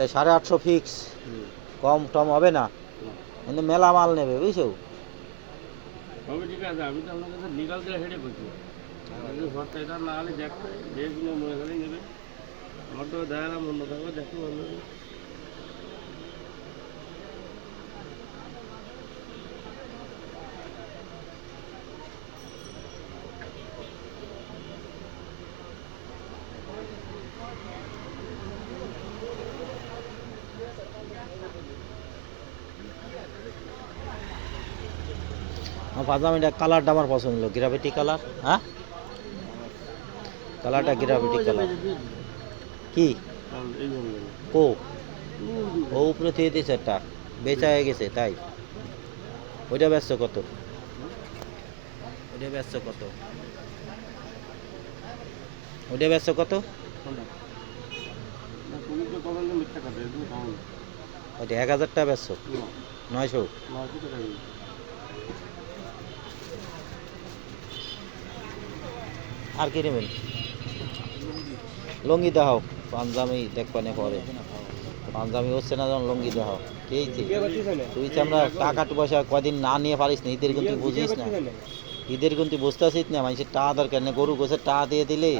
তাই 850 ফিক্স, কম টম হবে না, কিন্তু মেলা মাল নেবে বুঝছো। ঠিক আছে, আমি তো আপনার কাছে লিগাল দিয়ে হেঁটে বলছি, ঘরটা এটা না হলে দেখতে যেগুলো মনে করেই নেবে, আমার তো দেখালাম অন্য থাকবে দেখো অন্য। পাজামিটা কালারটা আমার পছন্দ হলো, গ্রাভিটি কালার। হ্যাঁ, কালারটা গ্রাভিটি কালার। কি ও ও উপরে থেকে দিয়েছে, একটা বেচা হয়ে গেছে তাই। ওইটা ব্যস্ত কত? ওইটা ব্যস্ত কত? ওইটা ব্যস্ত কত? ওইটা 1000 টাকা ব্যস্ত, 900। আর কি নেবেন? লুঙ্গি দেখাও, পাঞ্জাবি দেখবানে পরে। পাঞ্জাবি হচ্ছে না যখন লুঙ্গি দেখাও। কি তুই আমরা টাকা পয়সা কদিন না নিয়ে পারিস না, ঈদের কিন্তু বুঝিস না, ঈদের কিন্তু বুঝতে আসিস না, মানুষের টাকা দরকার নেই, গরু গোছের টাকা দিয়ে দিলে।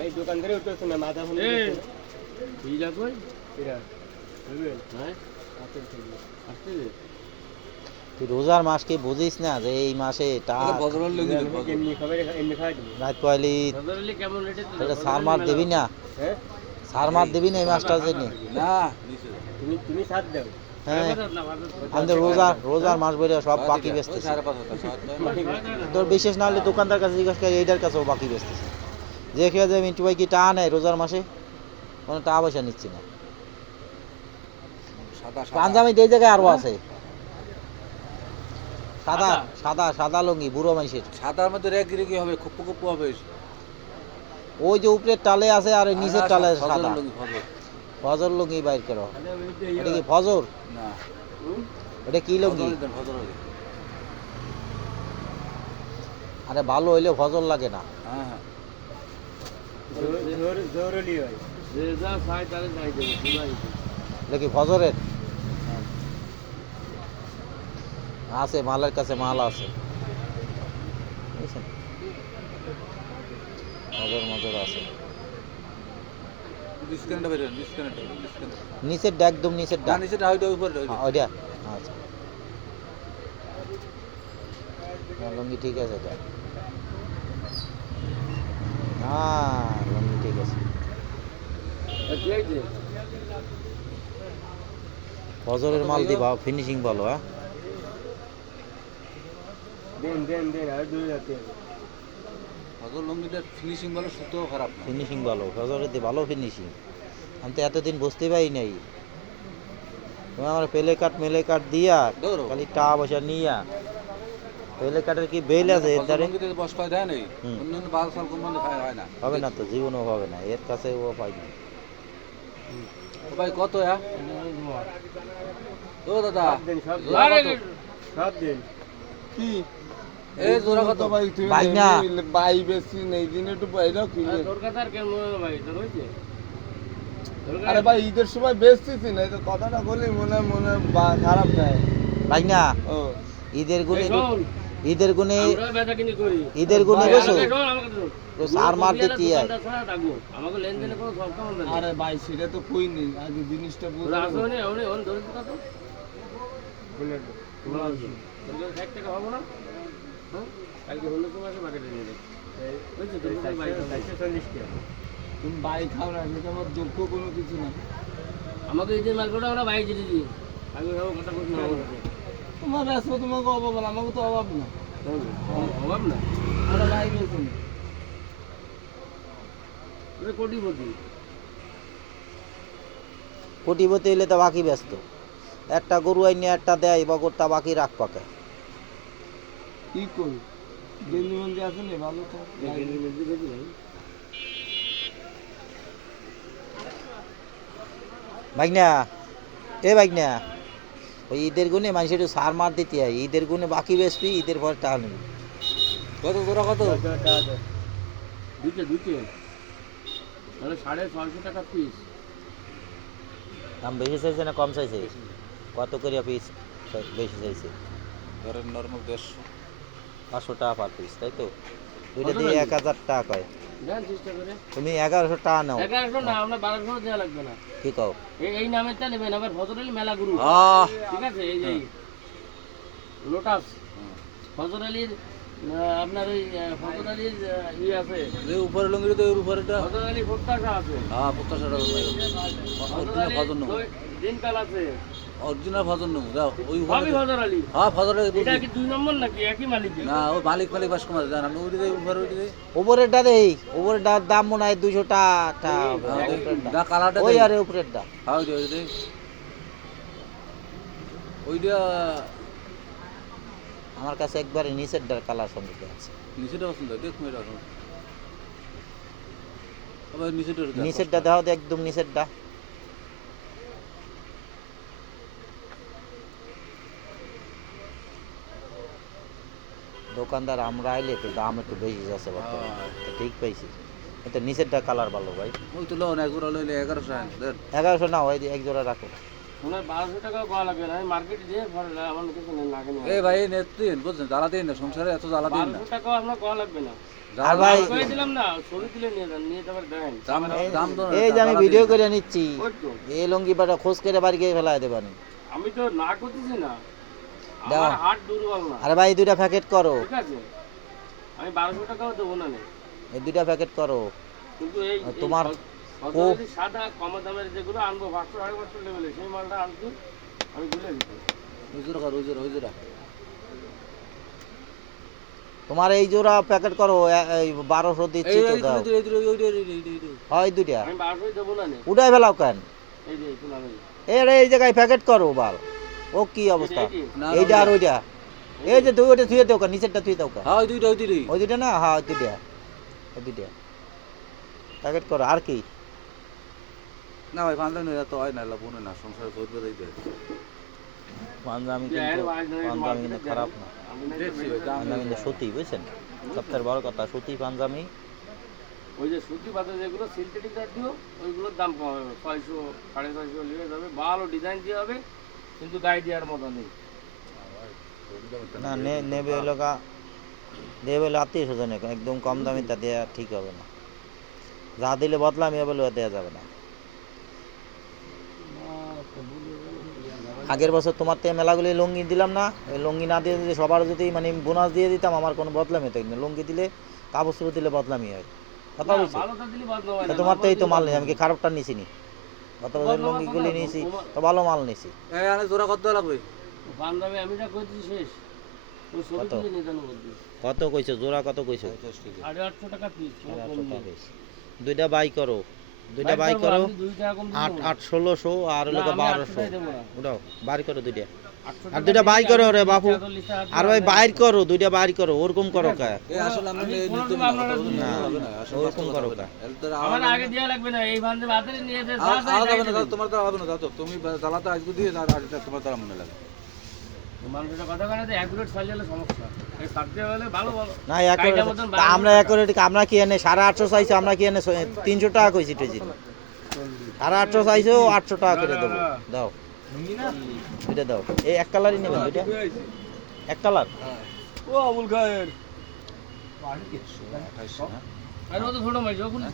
তুই রোজার মাস কি বুঝিস না যে এই মাসে রাত পয়লি সার মার দিবি না, সার মার দিবি না এই মাসটার জন্য। হ্যাঁ, আমাদের রোজার মাস বলে সব বাকি বেচতেছে। তোর বিশেষ না হলে দোকানদার কাছে জিজ্ঞাসা করে, এইটার কাছেও বাকি বেচতেছে। যে খেয়ে যায় মিন্টু ভাই কি টাকা নেয় রোজার মাসে? কোনো টাকা পয়সা নিচ্ছি না। পাঞ্জাবি এই জায়গায় আরো আছে, সাদা সাদা সাদা লুঙ্গি বুড়ো মানুষের। সাদার মধ্যে রেগি হবে, খুপ্পু খুপ্পু হবে। ওই যে উপরের টালে আছে আর নিচের টালে আছে সাদা। ফজর লুঙ্গি বাইর করো। এটা কি ফজর? না, এটা কি লুঙ্গি? আরে ভালো হইলেও ফজর লাগে না। হ্যাঁ, এটা কি ফজরের? আছে, মালের কাছে মাল আছে, বুঝছেন? ফজর মজর আছে। নিচের ডা একদম নিচের ডা, ওইটা আচ্ছা। লুঙ্গি ঠিক আছে, এটা হ্যাঁ লুঙ্গি ঠিক আছে। ফজরের মাল দিবা, ফিনিশিং ভালো। হ্যাঁ, ফিনিশিং ভালো, সুতো খারাপ, ফিনিশিং ভালো, ফজরের দিয়ে ভালো ফিনিশিং। আমি তো এতদিন বুঝতে পারি নাই, তুমি আমার পেলে কাট মেলে কাট দিয়া খালি টাকা পয়সা নিয়া। পেলে কাটের কি বেল আছে এর ধারে? হবে না তো, জীবনও হবে না, এর কাছে ও পাইনি। ভাই কত? ও দাদা কি এই জোড়া কত? ভাই তুমি ভাই না ভাই বেশি নেই দিন একটু বাইরেও কি আরে ভাই ঈদের সময় বেচতেছি না, এই তো কথাটা বলি মনে মনে খারাপ নাই ভাই না। ও ঈদের গুণে ঈদের গুণে ঈদের গুণে বসো তো সার মার দিতে হয়। আরে ভাই সেটা তো কইনি, আগে জিনিসটা বুঝে তুমি বাই খাও না, সেটা আমার দুঃখ কোনো কিছু না। আমাকে ঈদের মাল করে আমরা বাইরে যেতে দিই, আমি কথা বলছি না। তোমার ব্যস্ত, তোমাকে অভাব না, আমাকে তো অভাব না, অভাব না, আমরা বাই বেশি না। কোটিপতি কোটিপতি হইলে তো বাকি ব্যস্ত, একটা গরু আইনে একটা দেয় বগরটা বাকি রাখ পাকে। কি করি গেঞ্জি মঞ্জি আছে না ভালো তো, ভাইনা এ ভাইনা, ওই ঈদের গুণে মানুষ একটু সার মার দিতে হয়, ঈদের গুণে বাকি বেসবি, ঈদের পর টাকা নেবি। কত জোড়া কত? দুইটে দুইটে তাহলে 650 টাকা পিস। দাম বেশি চাইছে না কম চাইছে? কত করে পিস বেশি চাইছে? ধরেন নর্মাল 150। 500 টাকা পার পিস, তাই তো? দুইটা দিয়ে 1000 টাকা কয়। দেন চেষ্টা করে। তুমি 1100 টাকা নাও। 1100 না, আমরা 1200 দেওয়া লাগবে না। কি কও? এই নামেরটা নেবেন, আবার ফজর আলী মেলা গুরু। ঠিক আছে, এই যে লোটাস ফজর আলীর আপনার ওই ফজর আলীর আছে, এই উপরে লুঙ্গি তো এর উপরেটা। ফজর আলী প্রত্যাশা আছে, হ্যাঁ 50 টাকা অরিজিনাল ফজর নেবো। দিনকাল আছে, অরিজিনাল ফজর নেবো দাও ওই সবই উপরে। ফজর আলী। হ্যাঁ ফজর এটা কি 2 নম্বর নাকি একই মালিক? না ও মালিক বাস কমাতে জান আমি ওই দিকে উপরে ওই দিকে উপরেরটা দেই, উপরেরটার দাম মনে হয় 200 টাকা উপরেরটা। না কালারটা ওই আরে উপরেরটা। হ্যাঁ ওই দে ওইটা আমার কাছে একবারে নিচেরটার কালার সম্পর্কে আছে। নিচেটা পছন্দ দেখুন এটা এখন আবার নিচেটা নিচেরটা দাও তো, একদম নিচেরটা। দোকানদার আমরা আইলে তো দাম একটু বেশি যাচ্ছে বর্তমানে। তো ঠিক পাইছি, এটা নিচেরটা কালার ভালো ভাই। ওই তো লোন এক জোড়া লইলে 1100 আন দেন। 1100 না, ওই এক জোড়া রাখো। মনে হয় 1200 টাকা পাওয়া লাগবে না, আমি মার্কেটে দিয়ে পরে আমার কিছু লাগে না। এ ভাই নেত্রীন বুঝছেন জ্বালা দিন না সংসারে এত জ্বালা দিন না 1200 টাকা আপনার পাওয়া লাগবে না। আর ভাই কই দিলাম না, ছবি তুলে নিয়ে যান, নিয়ে যাবার দেখেন। দাম দাম তো এই যে আমি ভিডিও করে নিচ্ছি, ওই তো এই লঙ্গি পাটা খোঁজ করে বাড়ি গিয়ে ফেলাই দেবানি। আমি তো না করতেছি না, দাও। আমার হাত দুর্বল না, আরে ভাই দুইটা প্যাকেট করো, ঠিক আছে? আমি 1200 টাকাও দেবো না নে। এই দুইটা প্যাকেট করো। কিন্তু এই আর তোমার যদি সাদা কম দামের যেগুলো আনবো 500 550 লেভেলে, সেই মালটা আনছি আমি ভুলে দিচ্ছি। ওই জোড়া কর ওই জোড়া তোমার এই জোড়া প্যাকেট করো, এই 1200 দিচ্ছি তো দাও। হয় দুইটা আমি 1200 দেবো না নে। উঠাই ফেলাও কেন? এই যে শুন আমি এই জায়গায় প্যাকেট করো বাল। ও কি অবস্থা? এইটা আর ওইটা, এই যে তুই ওইটা থুয়ে দাও, নিচেরটা থুয়ে দাও। হ্যাঁ ওই দুইটা ওই দুইটা না, হ্যাঁ ওই দুইটা, ওই দুইটা প্যাকেট করো। আর কি? না ভাই পাঁচজন তো হয় না লাভ না সংসারে চলবে দিতে পাঞ্জাবি কিন্তু পাঞ্জাবি কিন্তু খারাপ না, দেখছি ভাই দাম পাঞ্জাবি কিন্তু সত্যি, বুঝছেন? সবথেকে বড় কথা সত্যি পাঞ্জাবি। ওই যে সুতি বাজার যেগুলো সিনথেটিক জাতীয়, ওইগুলোর দাম কম হবে, 600 650 লিয়ে যাবে, ভালো ডিজাইন দিয়ে হবে, কিন্তু গায়ে দেওয়ার মতো নেই। না নেবে হলো গা, দেবে হলো আত্মীয় স্বজনে, একদম কম দামি তা দেওয়া ঠিক হবে না। যা দিলে বদলামি হবে, দেওয়া যাবে না। আগের বছর তোমার থেকে মেলাগুলি লুঙ্গি দিলাম না, ওই লুঙ্গি না দিয়ে যদি সবার যদি মানে বোনাস দিয়ে দিতাম, আমার কোনো বদলামি হতো না। লুঙ্গি দিলে কাপড় দিলে বদলামি হয়, কথা বলছি। ভালোটা দিলে বদলাম হয় না। তোমার তো এই তো মাল নেই, আমি কি খারাপটা নিছি নি? গত বছর লুঙ্গিগুলি নিয়েছি তো ভালো মাল নিছি। এই আনে জোড়া কত লাগবে? বান্ধবী আমি যা করছি শেষ, ওই ছবি কত? তুলে নিয়ে যাবো বলছি। কত কইছো জোড়া? কত কইছো? 850 টাকা পিস। 800 টাকা পিস। দুইটা বাই করো, দুইটা বাই করো। 8 8 1600 আর হলো 1200। উঠাও বাই করো দুইটা, আর দুইটা বাই করো রে বাপু। আর ভাই বাইর করো, দুইটা বাইর করো, ওরকম করো কা এই আসলে আমরা এই নিতে না, ওরকম করো কা। আমার আগে দেওয়া লাগবে না, এই বান্ধব হাতে নিয়ে যে তোমার দ্বারা হবে না দাও তো তুমি জ্বালাতে আজকে দিয়ে আর তোমার দ্বারা মনে লাগে মানুষের কথা কানে অ্যাকুরেট সাইজ হলে সমস্যা, এই সাথে হলে ভালো ভালো না একেবারে আমরা একেবারে আমরা কি এনে 850 চাইছো, আমরা কি এনে 300 টাকা কইছি টেজি। 850 চাইছো, 800 টাকা করে দেবো। দাও দুইটা দাও। এই এক কালারই নেবেন দুইটা? এক কালার? ও আবুল খায়ের আরে ও তো ছোট মাইজ ওগুলো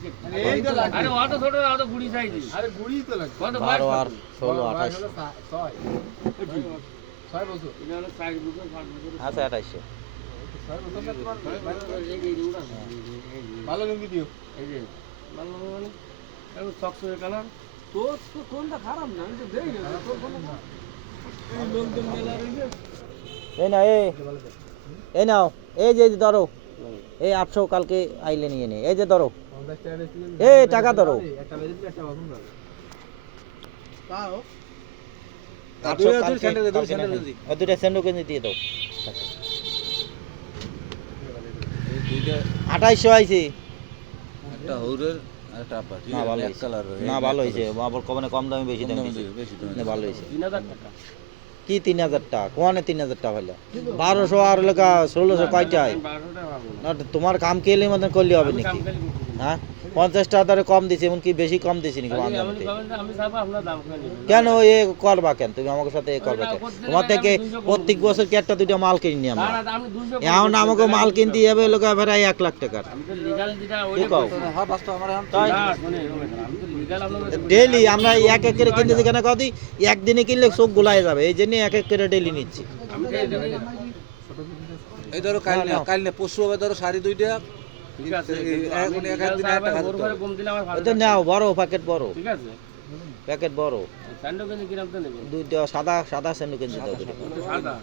আরে ও তো ছোট, ও তো গুড়ি চাই দি। আরে গুড়ি তো লাগে কত 12 আর 16 28 6 বছর এটা হলো 4 বছর 5 বছর আছে 2800। ভালো লুঙ্গি দিও, এই যে ভালো মানে এই চকচকে কালার। তো কোনটা খারাপ না, আমি তো দেই না তোর কোন এই লোকজন মেলা রইছে। এই না এই নাও, এই যে ধরো, এই 800 কালকে আইলে নিয়ে নে, এই যে ধরো, এই টাকা ধরো। 2টা স্যান্ডো কেজি দিয়ে দাও। 2800 আইছে। একটা হৌরের আর একটা আপার না ভালো এক হয়েছে, কালার না ভালো হয়েছে, আবার কম দামে বেশি দাম দিছে, বেশি না ভালো হয়েছে। 3000 টাকা কি 3,000 টাকা কোয়ানে 3,000 টাকা হইলো 1200 আর লেখা 1600 কয়টায় 1200 টাকা পাবো না তোমার কাম কেলে মতন করলে হবে নাকি হ্যাঁ 50 টাকা ধরে কম দিছে এমন কি বেশি কম দিছি নাকি বান্দামিতে আমি যাবো আপনার দাম করে নেবেন কেন এ করবা কেন তুমি আমার সাথে এ করবা কেন তোমার থেকে প্রত্যেক বছর কি একটা দুইটা মাল কিনে নিয়ে আমরা না আমি 200 এখন আমাকে মাল কিনতে যাবে লোক প্রায় 1 লাখ টাকার আমি তো লিগ্যাল যেটা কি ওইটা কও হ্যাঁ বাস্তব আমার এখন তাই না শুনে আমি তো লিগ্যাল আপনাদের ডেইলি আমরা এক এক করে কিনতেছি কেন কদি একদিনে কিনলে চোখ গোলায় যাবে এই জন্য এক এক করে ডেইলি নিচ্ছি আমি তো এই দিনে- এই ধরো কাল না পরশু হবে ধরো শাড়ি দুইটা ঠিক আছে এক দিনে এক দিনে একটা খাতে ওর ঘরে কম দিলে আমার ভালো এটা নাও বড় প্যাকেট বড় ঠিক আছে প্যাকেট বড় স্যান্ডো কিনে কিরাম তো নেবেন দুইটা সাদা সাদা স্যান্ডো কিনতে দাও দুটো। সাদা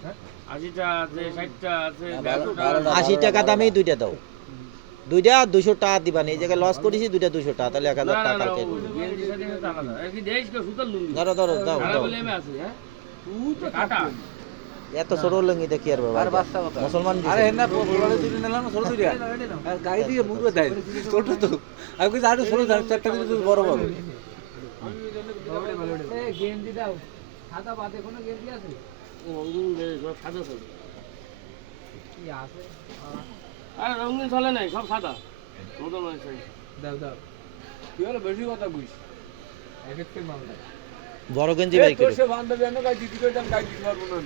80টা আছে 60টা আছে হ্যাঁ, 100টা 80 টাকা দামেই দুইটা দাও দুইটা 200 টাকা দিবা এই জায়গায় লস করেছি দুইটা 200 টাকা তাহলে 1000 টাকা কালকে গেঞ্জি শাড়ি হচ্ছে আলাদা এই কি দেশ কে সুতার লুঙ্গি ধরো ধরো দাও সারা দাও বলে আমি আছি হ্যাঁ তুই তো কাটা এত ছোট লঙ্গি দেখি আর বাবা আর বাচ্চা কথা মুসলমান আরে হেনা পোলারে দুটো নিলাম না ছোট দুইটা আর গাই দিয়ে মুড়বে দেয় ছোট তো আমি কিছু আরো ছোট চারটা দিলে বড় বড় গেঞ্জি দাও সাদা বাদে কোনো গেঞ্জি আছে রঙিন দেশ সব সাদা চলে কি আছে আরে রঙিন চলে নাই সব সাদা মতো নয় সাইজ দাও দাও তুই হলো বেশি কথা বুঝ এক এক করে মাল বড় গেঞ্জি বাই করো সে বান্ধবী এনে গাই দিতে কইতাম গাই দিতে পারবো না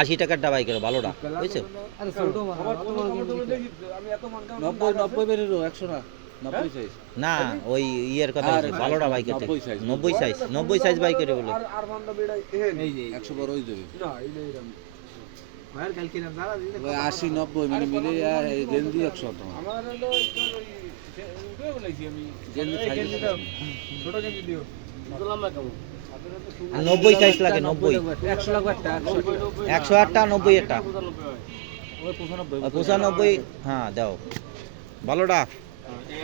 80 টাকার ডাবাই করো ভালোটা বুঝছো আরে ছোট আমি এত মন কাম 90 বেরিয়ে 100 না 90 সাইজ না ওই ইয়ের কথা বলছি ভালোটা বাই করতে 90 সাইজ বাই করে বলে আর বান্ধবীটা এই যে 100 বড় হই যাবে না এই ভাইয়ের কালকে না দাঁড়া ওই 80 90 মানে মিলে এই গেঞ্জি 100 টাকা আমার হলো উঠে বলেছি আমি গেঞ্জি সাইজ ছোট গেঞ্জি দিও কত লম্বা কেমন 90 সাইজ লাগে 90 100 লাগবে একটা 108 টা 90 এটা 95 হয় ওই 95 আর 95 হ্যাঁ দাও ভালোটা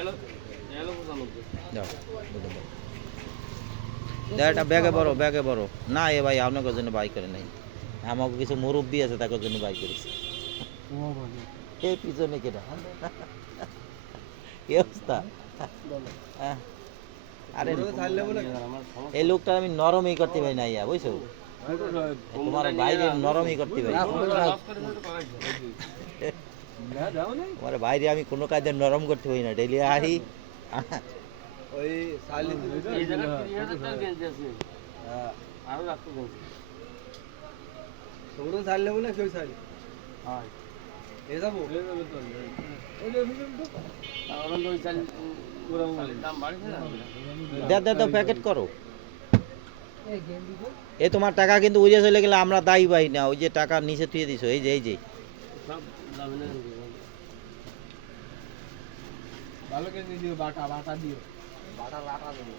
এলো 95 দাও এটা ব্যাগে বড় না এ ভাই আপনার জন্য বাই করে নাই আমাকে কিছু মুরব্বি আছে তার জন্য বাই করেছি এই পিছনে কেটা কি অবস্থা হ্যাঁ। আরে এই লোকটা আমি নরমই করতে পারি না ইয়া বুঝছো তোমার বাইরে নরমই করতে পারি তোমার বাইরে আমি কোনো কাজে নরম করতে পারি না ডেলি আহি ওই সালি এই জায়গা 3000 টাকা গেঞ্জি আছে আরো রাখতে গেঞ্জি ছোট ছাড়লে বলে কেউ ছাড়লে হয় এ যাবো তাহলে তো ওই চাল দাম বাড়ছে না দে প্যাকেট করো এ তোমার টাকা কিন্তু উজে চলে গেলে আমরা দায়ী পাই না ওই যে টাকা নিচে থুয়ে দিছো এই যে সব দামে না ভালো গেঞ্জি দিও বাটা দিও বাটা দিও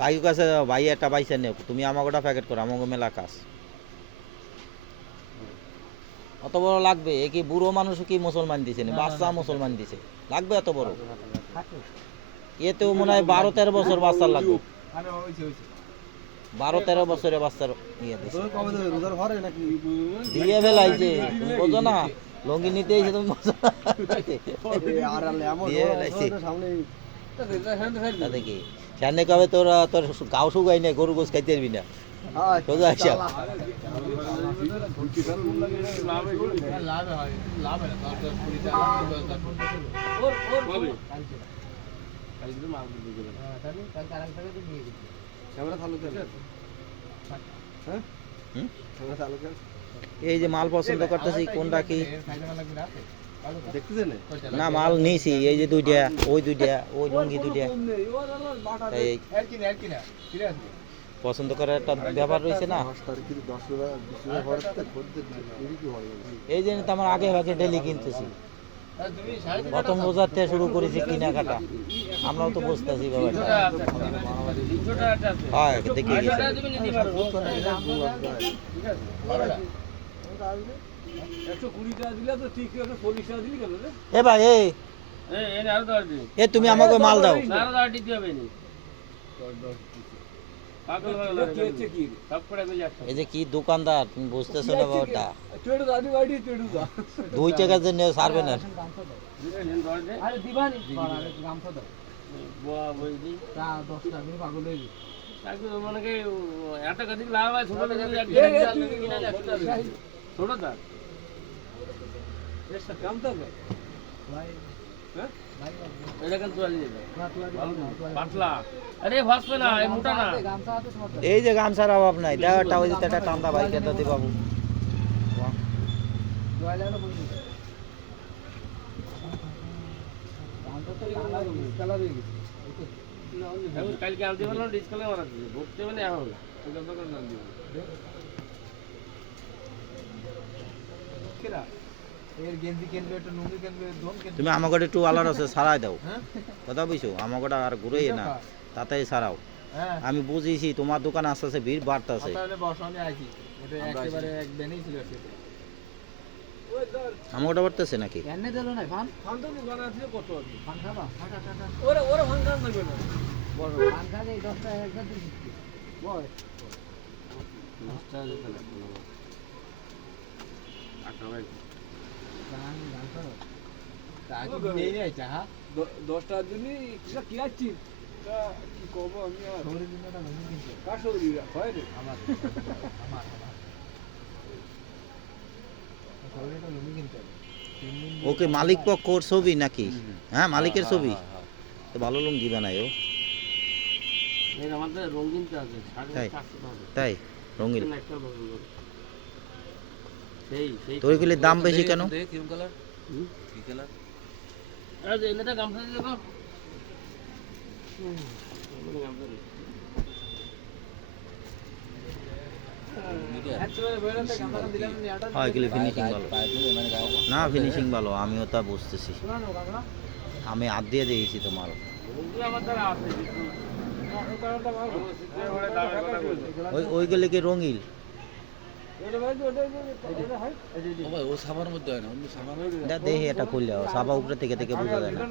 ভাইয়ের কাছে যাও, ভাই একটা পয়সা নেও তুমি আমাকে ওটা প্যাকেট করো আমাকে মেলা কাজ অত বড় লাগবে এ কি বুড়ো মানুষ কি মুসলমান দিছে না বাচ্চা মুসলমান দিছে লাগবে এত বড় এ তো মনে হয় 12-13 বছর বাচ্চার লাগবে আরে হইছে 12-13 বছরের বাচ্চার ইয়ে দিছে কবে দেবে রোজার ঘরে নাকি দিয়ে ফেলাইছে তুমি বোঝো না লঙ্গি নিতে এসে তুমি বোঝো না। আর এমন দিয়ে ফেলাইছে সামনে তাতে কি সামনে কবে তোর গাও শুকাই নাই গরু গোস খাইতে পারবি না সোজা হিসাব এই যে মাল পছন্দ করতেছি কোনটা কি না মাল নিয়েছি এই যে দুইটা ওই লুঙ্গি দুইটা এই পছন্দ করার একটা ব্যাপার রয়েছে না এই জন্য তো আমার আগে ভাগে ডেলি কিনতেছি প্রথম রোজার থেকে শুরু করেছি কেনাকাটা আমরাও তো বুঝতেছি ব্যাপারটা হ্যাঁ দেখি গেছি। এ ভাই এ তুমি আমাকে মাল দাও এই যে কি দোকানদার তুমি বুঝতেছো না ব্যাপারটা 2 টাকার জন্য ছাড়বে না মানে কি একটা গাছ লাভ হয় ছোট ছোট দাগ কাম তো এটা কেন তোয়ালি পাতলা আরে ভাসবে না এই মোটা না এই যে গামছার অভাব নাই দেওয়াটা ওই যে একটা কান্দা বাইকে দাদি বাবু কালকে আনতে পারলাম ডিসকালে মারা দিচ্ছে ভুগতে মানে এখন এর গেঞ্জি কিনবে একটু লুঙ্গি কিনবে দোন কিনবে তুমি আমাকে একটু আলার আছে সারাই দাও কথা বুঝছো আমাকে আর ঘুরেই না তাতেই সারাও হ্যাঁ আমি বুঝিয়েছি তোমার দোকানে আস্তে আস্তে ভিড় বাড়তেছে তাহলে বসানে আইছি এটা একেবারে এক বেনেই ছিল সেটা আমাকে বাড়তেছে নাকি এনে দিল না ফান ফান তো বানা আছে কত আছে ফান খাবা ফাটা টাটা ওরে ওরে ফান খান লাগবে না বড় ফান খালে 10 টাকা একদম দিচ্ছি বল নষ্ট হয়ে যেতে লাগবে আটা ভাই গান গান করো আগে নেই নাই চা 10 টাকার জন্য কিসা কি আছি তা কি করব আমি আর সৌরি দিনটা লুঙ্গি কিনছে কার সৌরি হয় রে আমার সৌরিটা লুঙ্গি কিনতে হবে 3 দিন ওকে মালিক পক্ষর ছবি নাকি হ্যাঁ মালিকের ছবি তো ভালো লুঙ্গি বানায় ও এর আমাদের রঙিন চা আছে তাই? 450 টাকা তাই রঙিন একটা রঙিন সেই সেই তোর এগুলির দাম বেশি কেন কিম কালার কি কালার আরে এনেটা গামছা দিয়ে দাও একবারে বেরোতে গামলা দিলাম নি আটা হয় এগুলি ফিনিশিং ভালো না ফিনিশিং ভালো আমিও তা বুঝতেছি শোনানো গামলা আমি হাত দিয়ে দিয়েছি তো মাল আমার দ্বারা আছে এই কারণটা ভালো ওইগুলি কি রঙিল এটা ভাই ওটা এটা হাই ও ভাই ও সাবার মধ্যে হয় না অন্য সাবার দেখি এটা খুললে সাবা উপরে থেকে থেকে বোঝা যায় না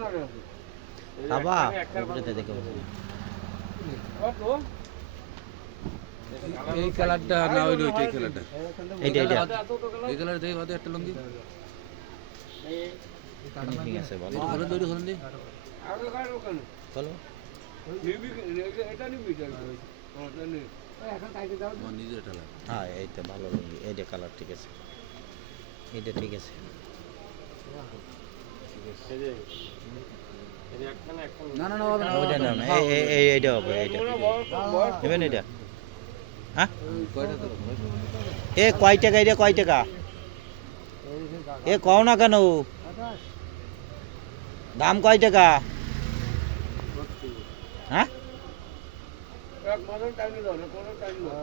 সাবা উপরে থেকে বোঝা যায় না। এই কালারটা না হইলো এই কালারটা এইটা এইটা এই কালার দেই বাদে একটা লুঙ্গি ফিনিশিং আছে ভালো এটা হলুদ দড়ি হলুদ দিই আগে কার ওখানে চলো নিবি এটা নিবি ওটা নে এখন কাইতে দাও আমার নিজের এটা লাগে হ্যাঁ এইটা ভালো লুঙ্গি এইটা কালার ঠিক আছে এইটা ঠিক আছে না না না হবে না ওইটা না এইটা হবে এইটা নেবেন এটা হ্যাঁ কয়টা তো এ কয় টাকা এটা কয় টাকা এ কও না কেন দাম কয় টাকা হ্যাঁ এক মাসের টাইম দাও না কোনো টাইম দাও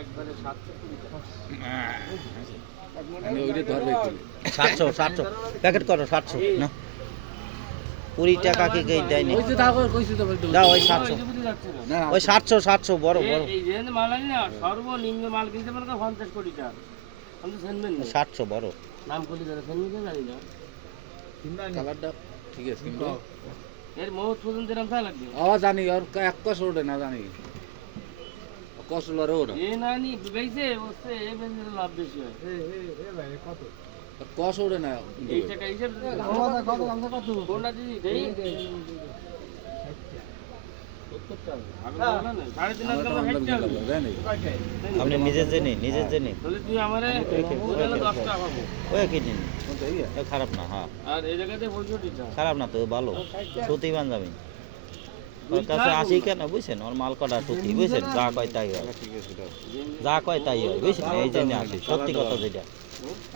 একবারে 700 আমি ওইটা ধরবে একটু 700 প্যাকেট করো 700 না 20 টাকা কি কে দেয়নি ওই যে দাও কইছি তো বলতে দাও ওই 700 না ওই 700 বড় বড় এই রেঞ্জ মাল আনি না সর্বনিম্ন মাল কিনতে পারে 50 কোটি টাকা আমি তো সেনমেন না 700 বড় নাম কোটি টাকা সেনমেন জানি না কালারটা ঠিক আছে কিন্তু এর মহৎ পর্যন্ত এরকম তা লাগবে জানি আর এক কস ওঠে না জানি কস লরে ওঠে এ নানি বেইছে ওসে এ বেঞ্জের লাভ বেশি হয় এ ভাই কত কস ওঠে না এই টাকা হিসাব কত গামছা কত কোনটা দিদি দেই 70 টাকা আমি বললাম না 3.5 টাকা হেক্টর জানি আপনি নিজে জেনে তাহলে তুই আমারে বলে 10 টাকা পাবো ওই কি দিন এ খারাপ না হ্যাঁ আর এই জায়গাতে 65 টাকা খারাপ না তো ভালো সুতি পাঞ্জাবি ওর কাছে আসি কেন বুঝছেন ওর মাল কটা সুতি বুঝছেন যা কয় তাই হয় যা কয় তাই হয় বুঝছেন এই জন্য আসি সত্যি কথা যেটা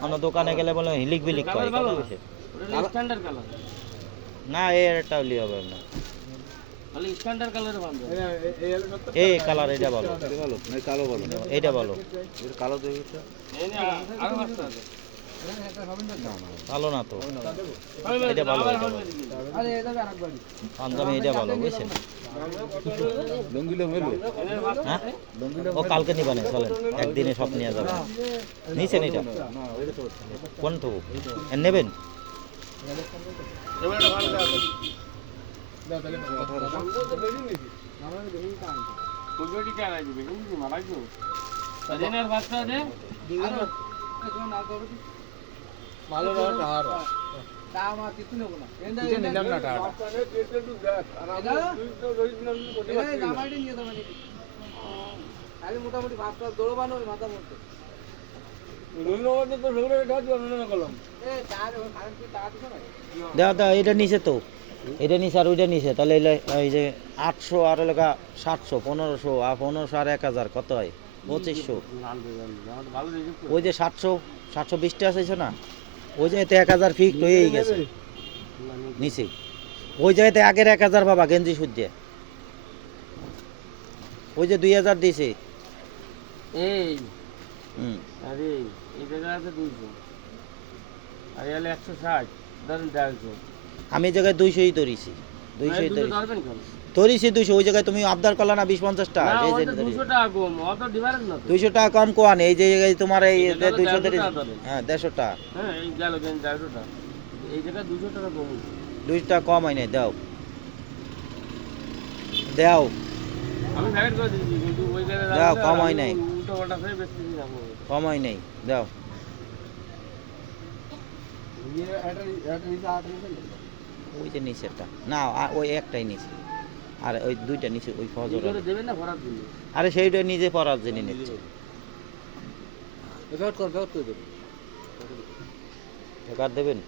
অন্য দোকানে গেলে বলে হিলিক বিলিক কয় কথা বুঝছেন ওটা স্ট্যান্ডার্ড কালার না এটা হলি হবে না তাহলে স্ট্যান্ডার্ড কালারে বাঁধবে এই কালার এটা ভালো ভালো না কালো ভালো এইটা ভালো এর কালো দেই এটা এই নে আরো বাস্তা আছে ভালো না তো হবে এটা ভালো আবার এটা হবে ভালো। আরে এটা আরেকবার পাঞ্জাবি এটা ভালো বুঝছেন লুঙ্গিলো মেলো হ্যাঁ ও কালকে নিবানে চলেন একদিনে সব নিয়ে যাবেন নিছেন এটা না ওইটা তো কোন তো নেবেন এবারে ভালো আছে দাও তাহলে গামছা তো বেশি নিছি আমাদের বেশি টান কোটি টাকা লাগবে কিন্তু মালাই তো আজেনার বাস্তা দে ভালো রাত আর দাম আর কিছু নেবো না কিছু নিলাম না টাকা। বাচ্চাদের পেটে একটু দেখ, আর আমি এটা? তুই তো রোহিত নাম করতে এই পারছিস না। জামাইটা নিয়ে যাবেন আমি মোটামুটি ভাবটা দৌড়বানো মাথা মধ্যে রবীন্দ্রনাথ তো সেগুলো রেখে দিও, অন্য না করলাম। এই তার কারেন্ট কি টাকা দিছো না দাও দাও, এটা নিচে তো, এটা নিচে আর ওইটা নিচে, তাহলে এই যে 800 আর লেখা 700, 1500 আর 1500 আর 1000 কত হয়? 2500। আমার ভালো দেখে ওই যে 720টা আছে না, ওই জায়গাতে 1000 ফিক্সড হয়েই গেছে নিচে। ওই জায়গাতে আগের 1000 বাবা গেঞ্জি সুদ্ধে, ওই যে 2000 দিছে। এই হুম, আরে এই জায়গা আছে 200 আর এলে 160 ধরেন 150। আমি এই জায়গায় 200ই ধরিছি, 200ই ধরিছি, ধরবেন কেন? ধরিছি 200। ওই জায়গায় তুমি আবদার করলা না 20-50 টাকা, না, এই যে ওটা 200 টাকা কম, অত ডিফারেন্স না তো। 200 টাকা কম কোয়ান, এই যে জায়গায় তোমার এই এই জায়গায় 200 150 ধরিছি। টাকা ধরে। হ্যাঁ 150 টাকা, হ্যাঁ এই গেল দেন 150 টাকা, এই জায়গায় 200 টাকা কম। 200 টাকা কম হয় নাই। দাও দাও, আমি সাইড করে দিয়েছি, কিন্তু ওই জায়গায় দাও, কম হয় নাই। উল্টো পাল্টা করে বেশি যাবো। কম হয় নাই। দাও, ওই যে নিচেরটা না, ওই একটাই নিচে, আর ওই দুইটা নিচে, ওই ফজর। করে দেবেন না ভরার জন্য? আরে সেইটা নিজে পড়ার জন্য নিচ্ছে। ব্যাপার কর দেবে কার দেবেন?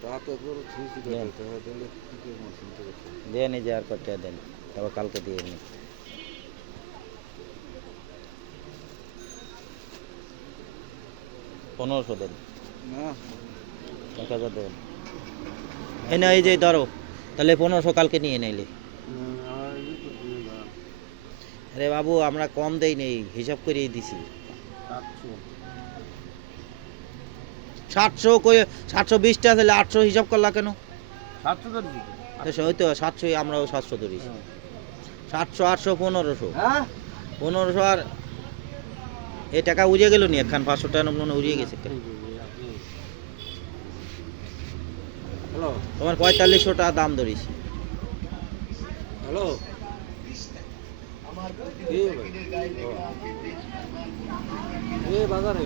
তা তো পুরো ঠিকই দেন। করে দিলে কি করে চিন্তা করতে দেন, এই যে আর কত দেন, তারপর কালকে দিয়ে নি। 1500 দেন, না 1000 দেবেন। এই না, এই যে ধরো, তাহলে 1500 কালকে নিয়ে নাইলে। আমার এই তো দিয়ে দাও। আরে বাবু, আমরা কম দেই নেই, হিসাব করিয়ে দিছি। 700 700 কই, 720টা তাহলে 800 হিসাব করলা কেন? 700 করে দিতে। তো ওই তো 700, আমরাও 700 ধরিছি। 700, 800, 1500, হ্যাঁ 1500 আর এই টাকা উড়িয়ে গেল নি, একখান 500 টাকা মনে হয় উড়িয়ে গেছে। হ্যালো তোমার 4500 টাকা দাম ধরিছি। হ্যালো এ বাজারে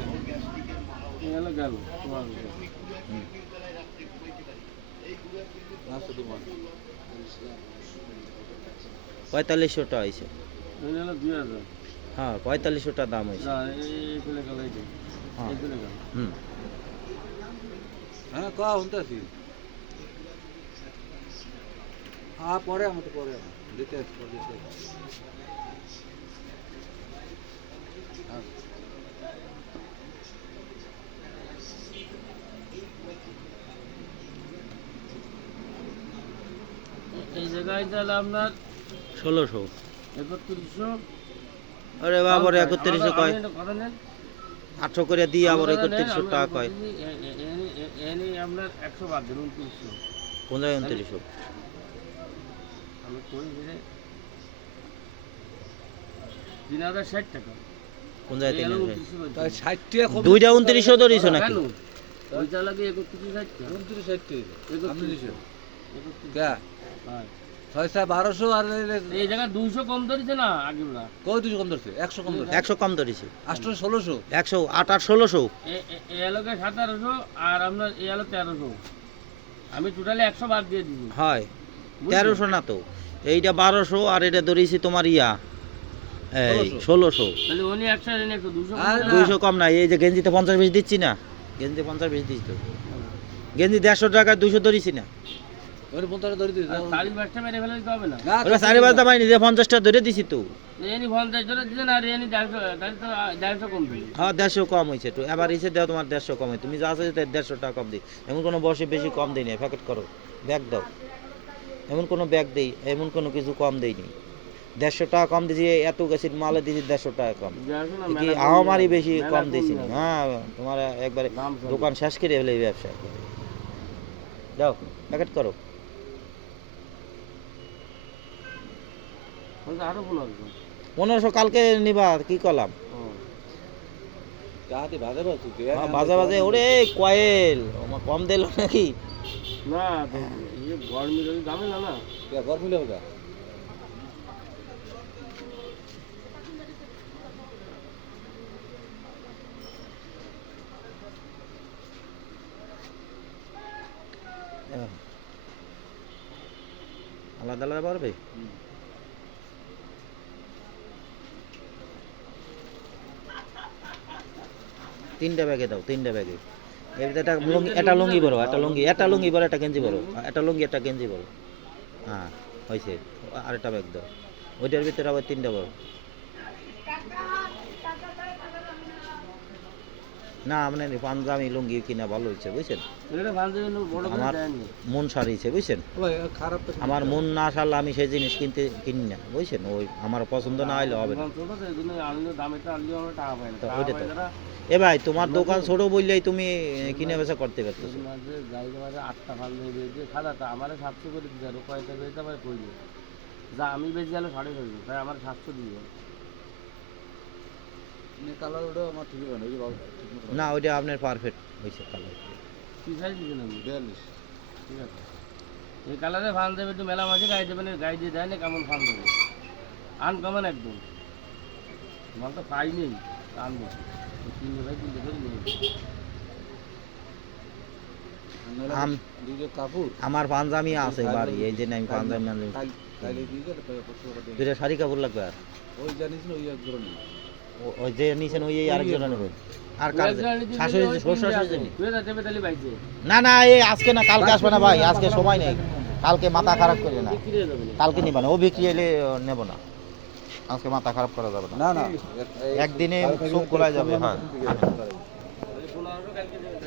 গেল গেল তোমার হুম। না শুধু মান 4500 টাকা হয়েছে। এই হলো 2000। হ্যাঁ 4500 টাকা দাম হয়েছে। না এই চলে গেল, এই যে হ্যাঁ এই চলে গেল। হুম, হ্যাঁ কা শুনতেছি পরে আমাকে পরে দিতে দিতে এই জায়গায় তাহলে আপনার 1600। 3100। আরে বাবা, 3100 কয়, কত নেন? 800 করে দিয়ে আবার 3100 টাকা কয়। এনে আপনার 100 বাদ দিন, 2900। কোন জায়গায় 2900? আমি কই দিলে 3060 টাকা। কোন জায়গায় এই হলো 3000? 2900 বলছি। তাই 60 টাকা কম দুইটা 2900 ধরিছো নাকি? কেন? ওইটা লাগে 3160 টাকা। 29 60 আপনি দিছেন 3100 গা হ্যাঁ। 6 1200 আর এই জায়গা 200 কম ধরেছে না আগে বেলা। কই 200 কম ধরছে 100 কম ধরছে 100 কম ধরিছি। 800 1600 100 8 আর 1600। এই এলাকায় 1700 আর আপনার এই এলাকা 1300। আমি টোটালি 100 বাদ দিয়ে দিছি। হয় 1300 না তো, এইটা 1200 আর এটা ধরিছি তোমার ইয়া এই 1600। তাহলে উনি 100 এনে একটু 200 আর কম না। 200 কম না, এই যে গেঞ্জিতে 50 বেশি দিচ্ছি না, গেঞ্জিতে 50 বেশি দিচ্ছি তো। গেঞ্জি 150 টাকা 200 ধরিছি না। ওরে 50 ধরে দিছে তারি বাসটা মেরে ফেলে দিতে হবে না। না ওরা 4.5 দাম আইনি, যে 50 টাকা ধরে দিছি তো। এনি 50 ধরে দিলেন আর এনি 150, তাহলে তো 150 কম দিলেন। হ্যাঁ 150 কম হয়েছে তো, এবার এসে দাও তোমার 150 কম হয়, তুমি যা আছে 150 টাকা কম দিই। এমন কোনো বসে বেশি কম দিই না, প্যাকেট করো, ব্যাগ দাও, এমন কোনো ব্যাগ দেই, এমন কোনো কিছু কম দেইনি। 150 টাকা কম দিয়েছি, এত গেছির মালে দিয়েছি 150 টাকা কম। দেখো না, কি মেলা কম আমারই দিলেন, বেশি মেলা কম দিয়েছি না। দিলেন। হ্যাঁ তোমার একবারে দাম কম। দোকান শেষ করে ফেলে এই ব্যবসা। দাও প্যাকেট করো। বলছে আরো 1500। 1500 কালকে নিবা, কি করলাম? কাতে বাজে বাজে হ্যাঁ বাজে বাজে, ওরে কয়েল আমার কম দিল নাকি? না তো এই গরমি যদি দামে না না গরম মিলে হোগা আলাদা আলাদা পারবে? তিনটা ব্যাগে দাও, তিনটা ব্যাগে। একটা লুঙ্গি বড়, একটা লুঙ্গি বড়, একটা গেঞ্জি বড়, একটা লুঙ্গি একটা গেঞ্জি বড়। হ্যাঁ হয়েছে, আরেকটা ব্যাগ দাও। ওইটার ভিতরে আবার তিনটা বড়। না আপনার পাঞ্জাবি লুঙ্গি কিনা ভালো হয়েছে বুঝছেন। এটা পাঞ্জাবি বড় করে আমার দেয়নি। মন সারিয়েছে বুঝছেন। ভাই খারাপ তো আমার মন না সারলে আমি সেই জিনিস কিনি না বুঝছেন। ওই আমার পছন্দ না হলে হবে না। দোকান ছোট তো এই জন্য আনলে দামেটা আনলেও আমরা টাকা পাই না। তো টাকা ওইটা পাই তো। যারা এ ভাই তোমার দোকান ছোট বললেই তুমি কিনে বেচা করতে পারতেছো। মাঝে গাড়িতে মাঝে 8টা পাঞ্জাবি বেচে খাদাটা আমারে 700 করে দিতে আর কয়টা বেচতে আমার কইলে যা আমি বেচে গেলে 650 তাই আমার 700 দিয়ে কালার ওটা আমার ঠিকই হয় না, ওই যে বাবু ঠিক মতো না ওইটা আপনার পারফেক্ট হয়েছে কালার। কি সাইজ দিবেন আপনি 42 ঠিক আছে এই কালারে ফান দেবে একটু মেলা মাঝে গাই দেবেন গাই দিয়ে দেয় না কেমন ফান দেবে আনকমন একদম মাল তো পাই নেই আনবো কিনলে ভাই কিনতে করে নিয়ে দুইটা কাপড় আমার পাঞ্জাবি আছে বাড়ি, এই যে আমি পাঞ্জাবি তাইলে দিয়ে গেলে 500 টাকা দিয়ে দুইটা শাড়ি কাপড় লাগবে। আর ওই জানিস না ওই এক জোড়া নেই ওই যে নিছেন ওই আরেকজন নেবেন। আর কার শাশুড়ি শ্বশুর শাশুড়ি জন্য? তুই যাতে তালি পাইছে না না এই আজকে না কালকে আসবে না ভাই, আজকে সময় নেই। কালকে মাথা খারাপ করে না, বিক্রি হয়ে যাবে না কালকে নিবা না। ও বিক্রি এলে নেব না, আজকে মাথা খারাপ করা যাবে না। না না একদিনে চোখ গোলায় যাবে। হ্যাঁ 15 কালকে দেবে